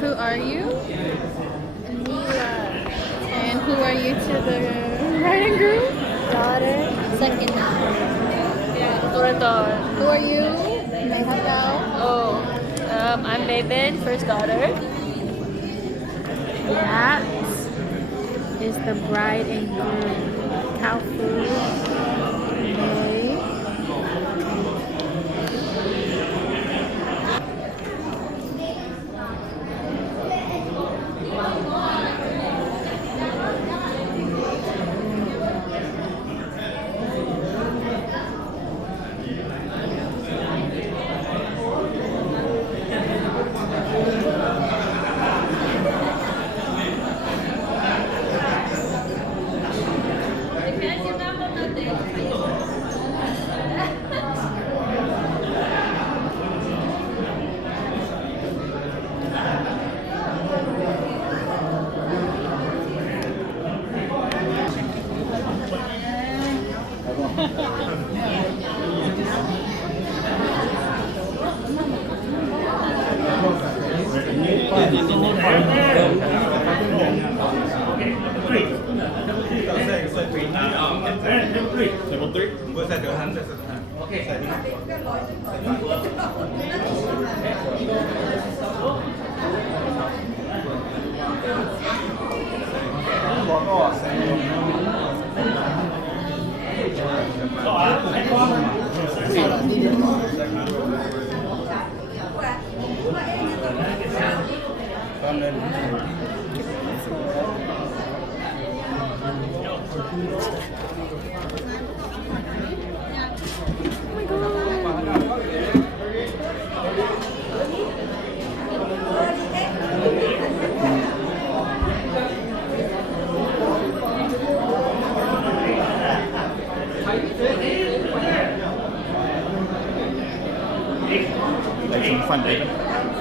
Who are you? Mila. And who are you to the bride and groom? Daughter. Second. Who are you? Mehatao. Oh, I'm Maven, first daughter. That is the bride and groom. Kaufu. May.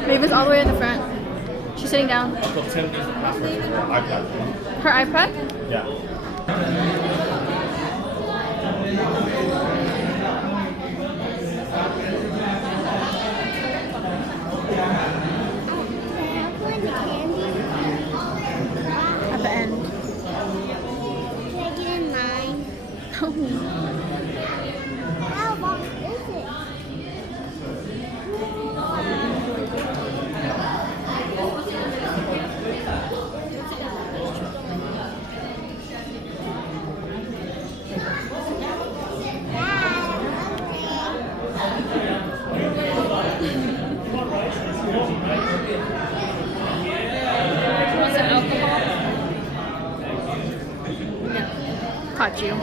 Maven's all the way in the front. She's sitting down. Uncle Tim needs the password for her iPad. Her iPad? Yeah. At the end. Can I get in mine? How long is it? Want some alcohol? Caught you.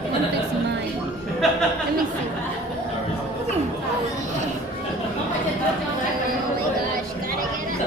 I think it's mine. Let me see. Oh my gosh, gotta get it.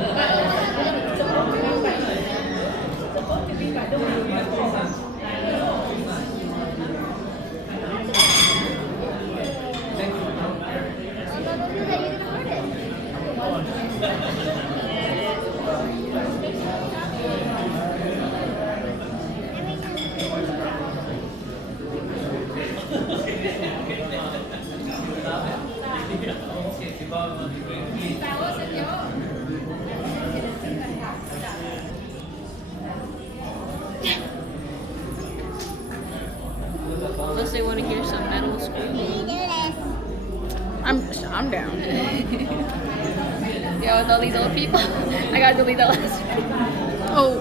Unless they want to hear some metal screaming. I'm down. Yeah, with all these old people. I gotta delete that last one. Oh.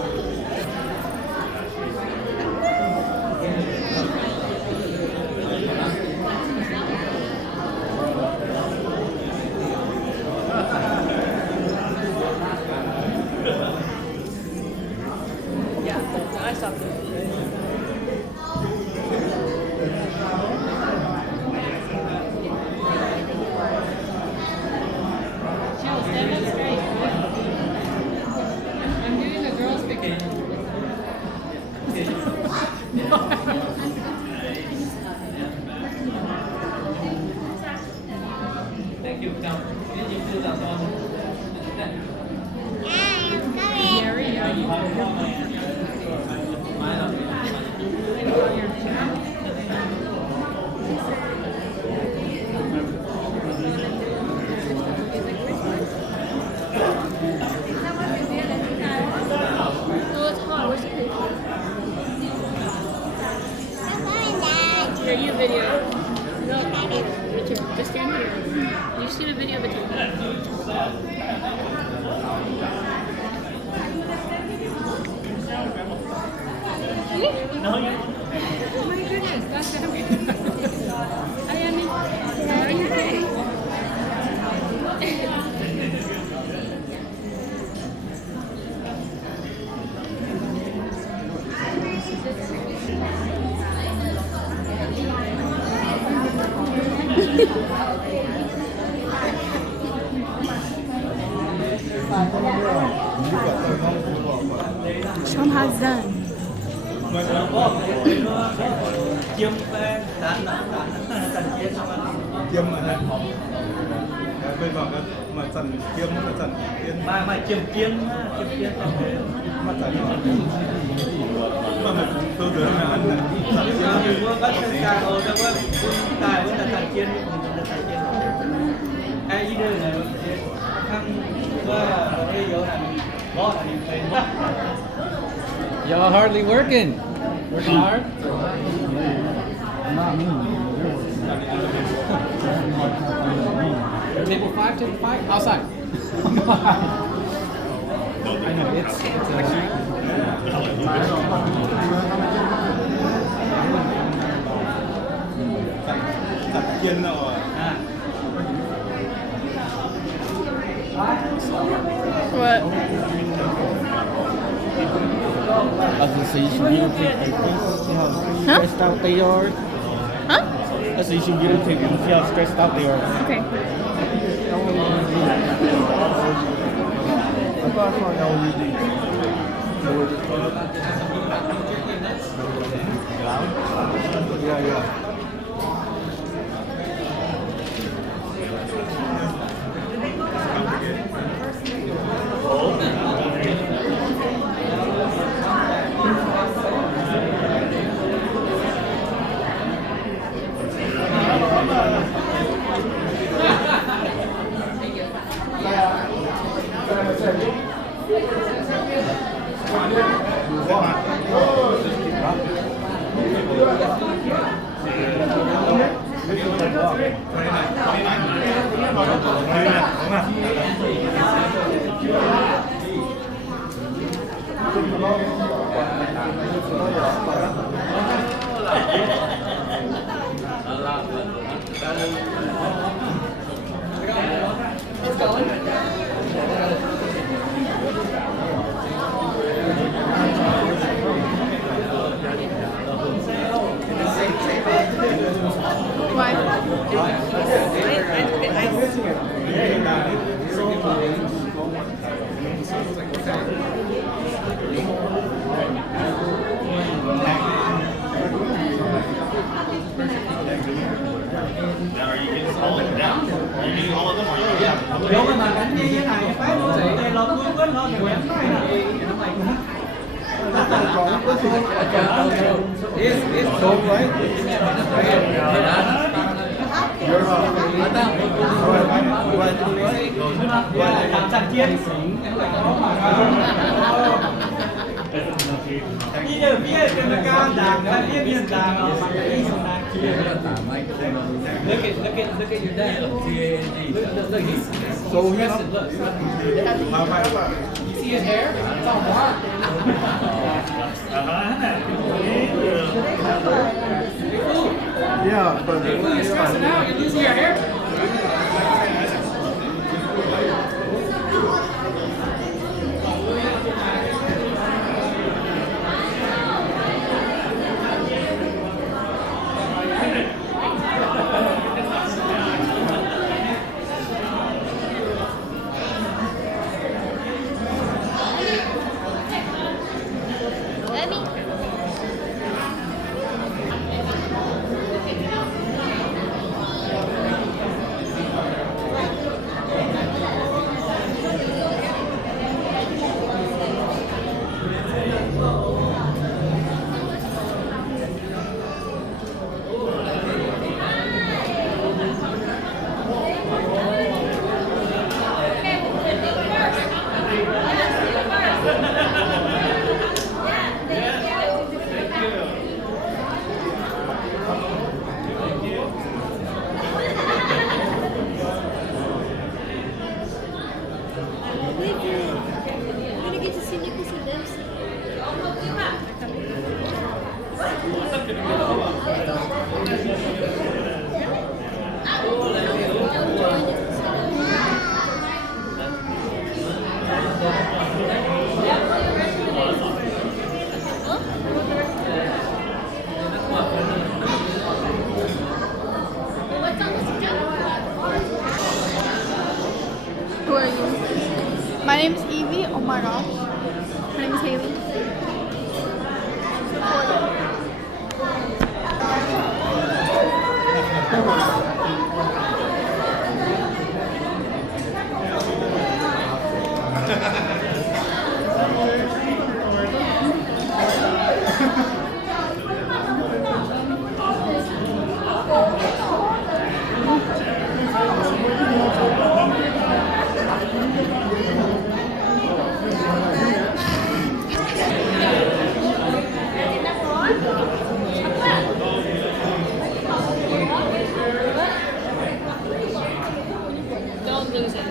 Yeah, I stopped it. Stand up straight. I'm doing the girls picture. Thank you. just seen a video of a turkey. Oh my goodness, that's gonna be. I am Shom has done. Chiêm Kiêm mà này. Bên vào cái mà chặn kiêm mà chặn kiên mà chiêm kiên mà chặn mà mình tôi đứa mà ăn này chặn kiên mình mua các cái hồ cho các tài vẫn là chặn kiên ai đi đây này thằng qua đây vô là có là phải Y'all hardly working. Working hard? Not me. Table 5? Outside. I know, it's chặn kiên rồi. What? I was gonna say you should get them take like this. See how stressed out they are? Huh? I said you should get them take and see how stressed out they are. Okay. I thought I saw y'all use these. Yeah. nếu mà đánh như thế này phát nó đây nó cứ quên nó thì quên phải nó mày cũng It's cold, right? chặn kiên đi ở phía trên cái cao đàng cái phía biên đàng ở mặt cái đi xuống đàng kia look at your dad look So he's You see his hair? It's all dark. yeah, but You're stressing out. You're losing your hair. you? My name is Evie. Oh my gosh. My name is Haley. Don't lose it.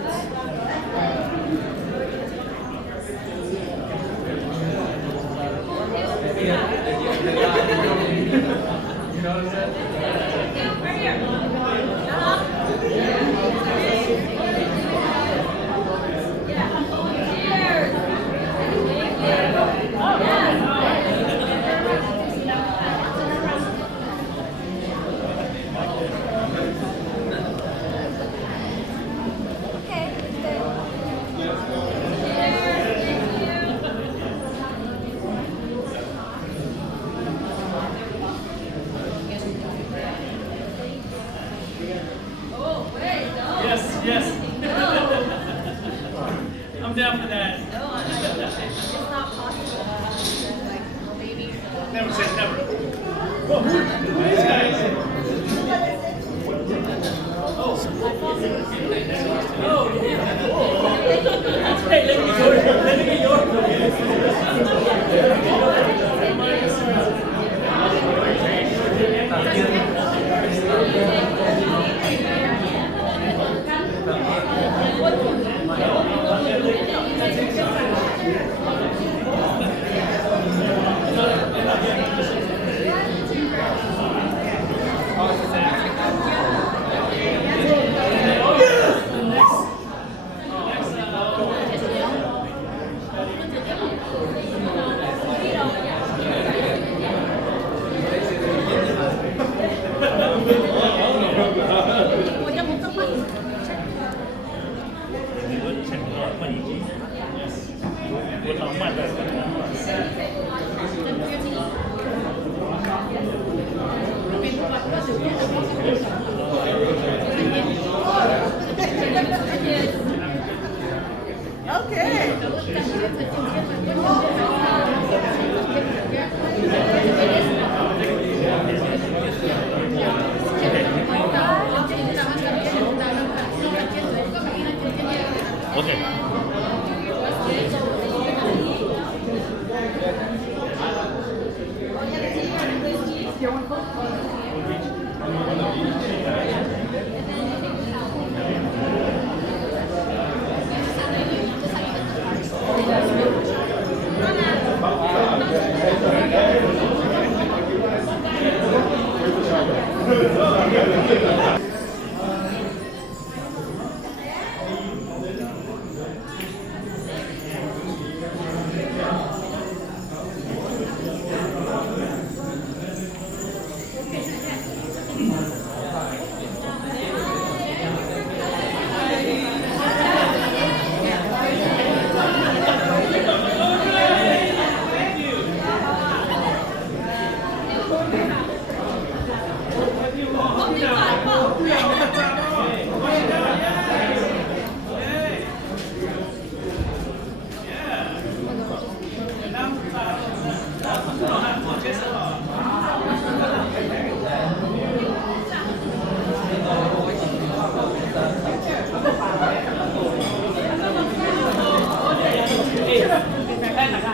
Yes, yes. I'm down for that. Never say never. Whoa, these guys. Oh, hey, let me get yours.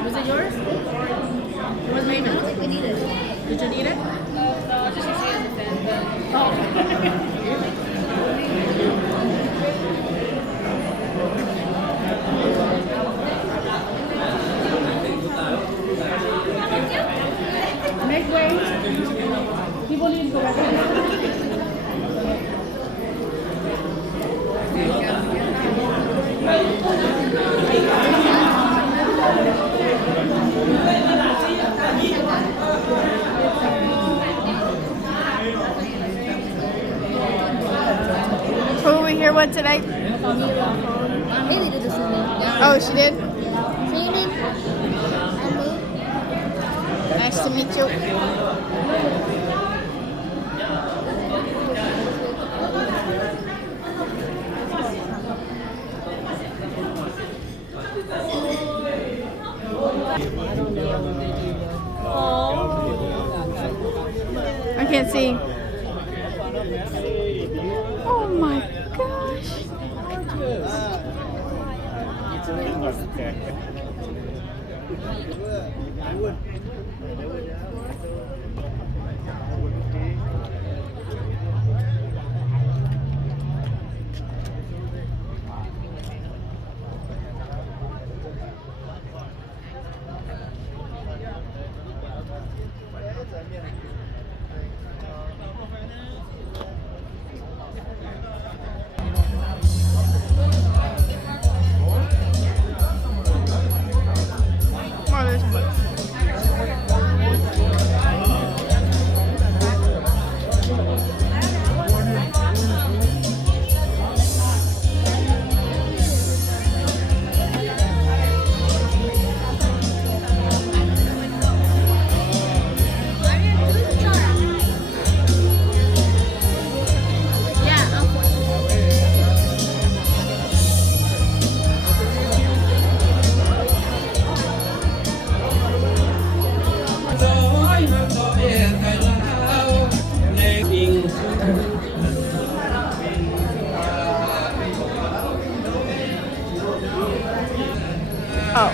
Was it yours? Was mine? I don't think we need it. Did you need it? No, just use it as a pen. Make way. People need to go back in. Who are we here with today? Haley did this with me. Oh, she did? Shannon, Emily. Nice to meet you. I can't see. Oh my gosh. Oh, there's books. Yeah, unfortunately. Oh.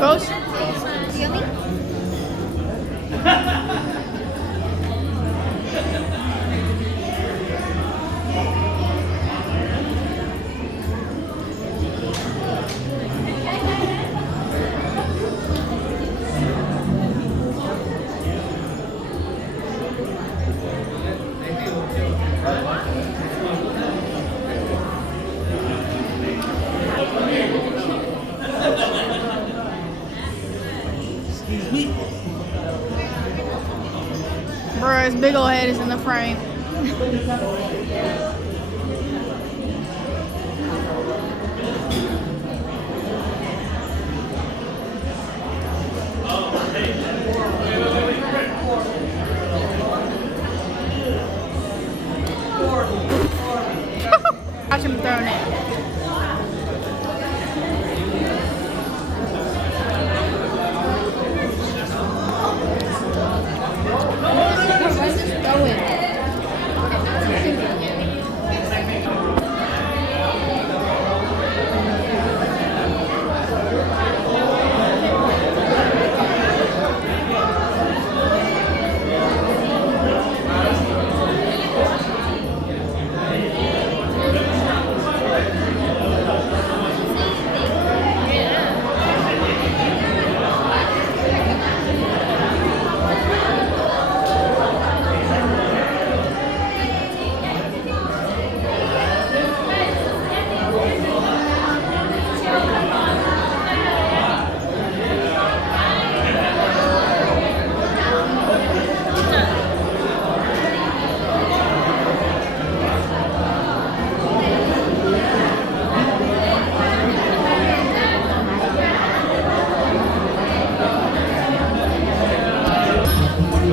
Ghost? Yummy? Bruh, his big old head is in the frame. Watch him throwing it.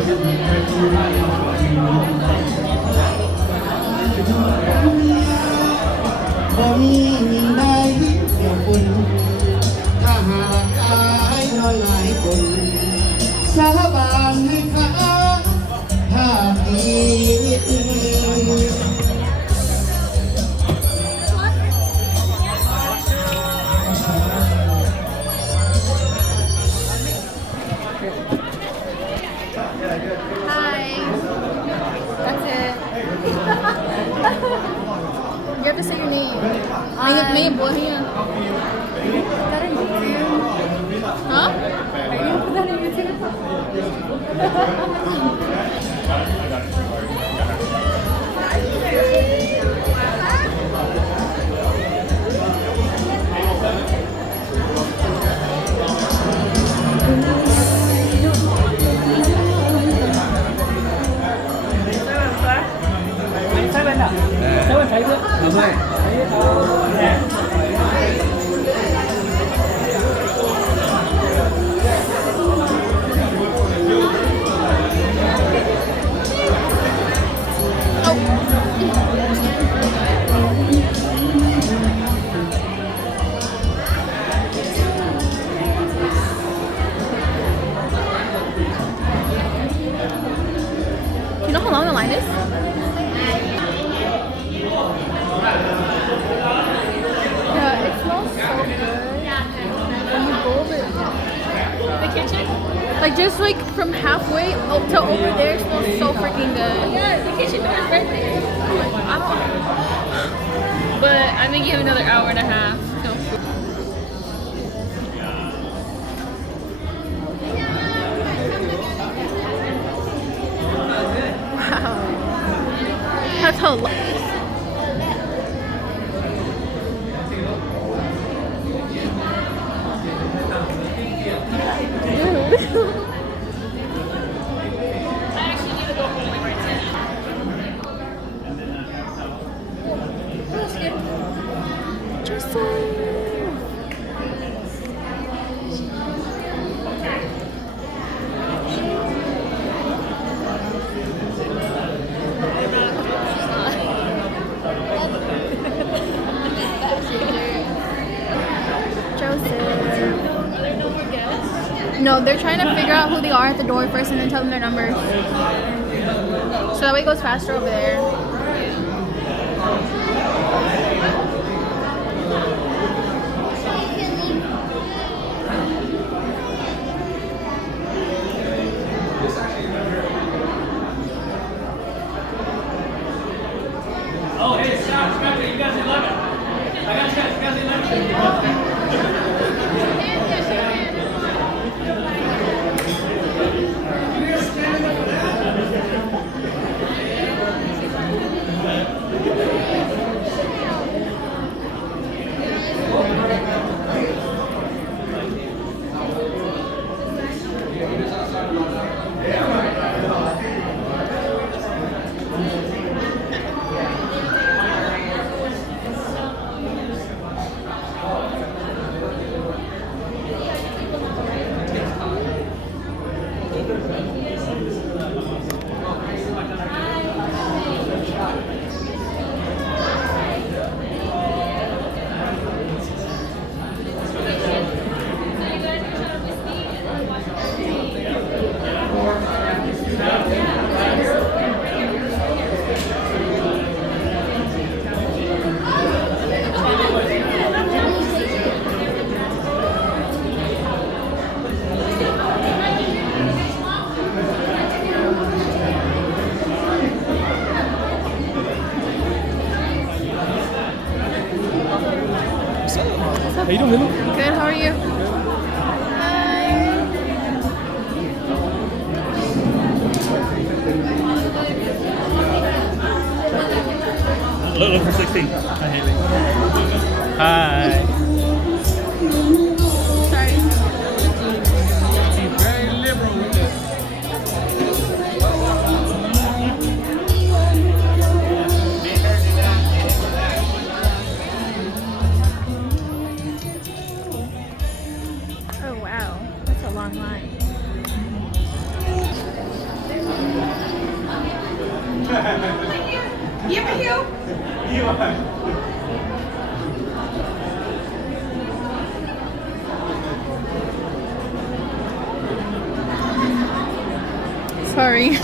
บ่มียิ่งใดเกี่ยวคุณถ้าหากอายน้อยหลายคนสาบานให้ข้าถ้าดี Hi. That's it. You have to say your name. Name Bohemian. That in YouTube? Huh? Are you gonna put that in YouTube? Thấy bên nào? Thấy bên thấy chưa? Đúng rồi. You know how long the line is? Yeah, it smells so good. When you go over The kitchen? like just like from halfway up to over there, it smells so freaking good. Yeah, the kitchen door is right there. But I think you have another hour and a half. So. Wow. That's hilarious. I actually need to go home like right now. No, they're trying to figure out who they are at the door first and then tell them their numbers. So that way it goes faster over there. Oh, hey, Scott, you guys 11. I got you guys 11. How you doing, Lily? Good, how are you? Hi. Look for 16. Hi, Haley. Hi. Sorry. She's very liberal with this. Oh wow, that's a long line. Sorry.